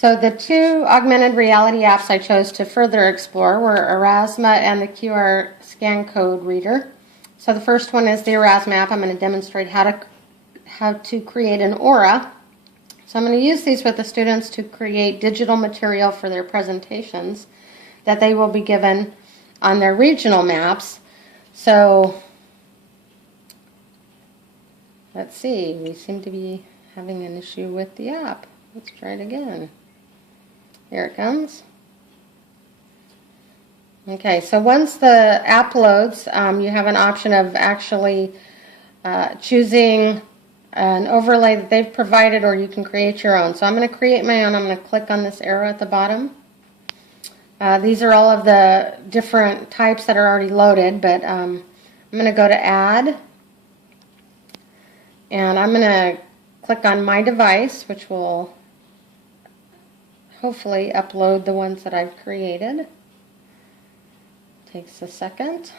So the two augmented reality apps I chose to further explore were Erasma and the QR scan code reader. So the first one is the Erasma app. I'm going to demonstrate how to create an aura. So I'm going to use these with the students to create digital material for their presentations that they will be given on their regional maps. So let's see, we seem to be having an issue with the app. Let's try it again. Here it comes. Okay, so once the app loads, you have an option of actually choosing an overlay that they've provided, or you can create your own. So I'm going to create my own. I'm going to click on this arrow at the bottom. These are all of the different types that are already loaded, but I'm going to go to Add, and I'm going to click on My Device, which will hopefully upload the ones that I've created. Takes a second.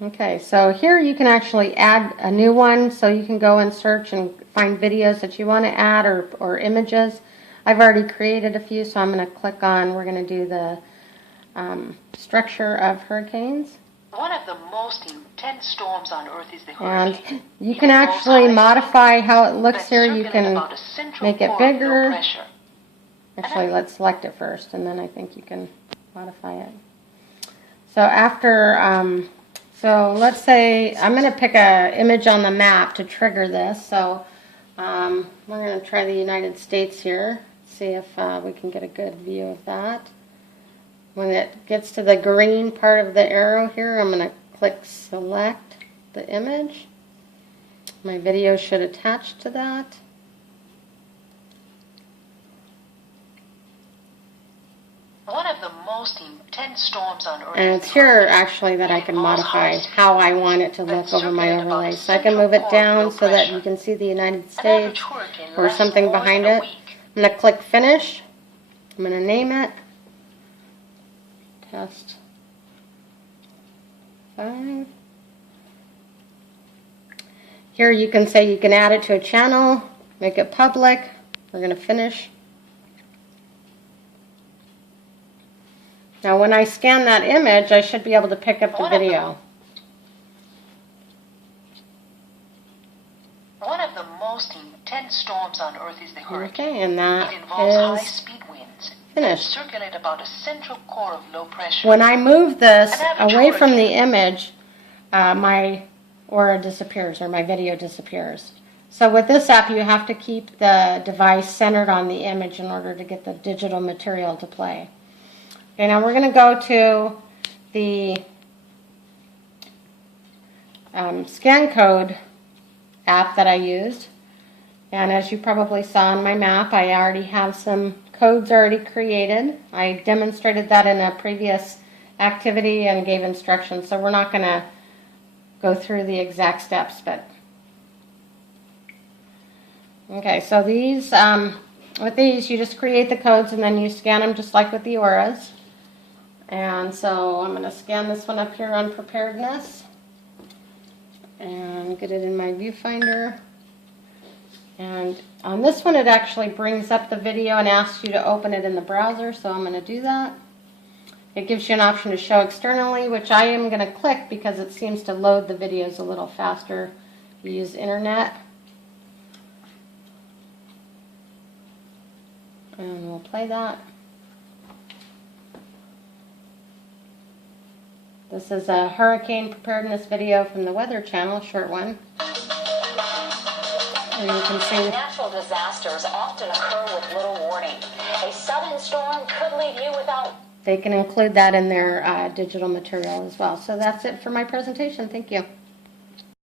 Okay, so here you can actually add a new one, so you can go and search and find videos that you want to add, or images. I've already created a few, so I'm going to click on, we're going to do the structure of hurricanes. One of the most intense storms on Earth is the hurricane. And you can actually modify how it looks here. You can make it bigger. Actually, let's select it first, and then I think you can modify it. So after, so let's say I'm going to pick an image on the map to trigger this. So we're going to try the United States here, see if we can get a good view of that. When it gets to the green part of the arrow here, I'm going to click Select the image. My video should attach to that. One of the most intense storms on Earth. And it's here actually that I can modify how I want it to look over my overlay. So I can move it down so that you can see the United States or something behind it. I'm going to click Finish. I'm going to name it Test 5. Here you can say you can add it to a channel, make it public. We're going to finish. Now when I scan that image, I should be able to pick up the video. One of the most intense storms on Earth is the hurricane. Okay, and that it involves high-speed winds. Finished. Circulate about a central core of low pressure. When I move this away from the image, my aura disappears, or my video disappears. So with this app, you have to keep the device centered on the image in order to get the digital material to play. Okay, now we're going to go to the scan code app that I used. And as you probably saw on my map, I already have some codes already created. I demonstrated that in a previous activity and gave instructions, so we're not going to go through the exact steps. But okay, so these, with these, you just create the codes and then you scan them just like with the auras. And so I'm going to scan this one up here on preparedness and get it in my viewfinder. And on this one, it actually brings up the video and asks you to open it in the browser, so I'm going to do that. It gives you an option to show externally, which I am going to click because it seems to load the videos a little faster if you use internet. And we'll play that. This is a hurricane preparedness video from the Weather Channel, a short one. And you can see natural disasters often occur with little warning. A sudden storm could leave you without... They can include that in their digital material as well. So that's it for my presentation. Thank you.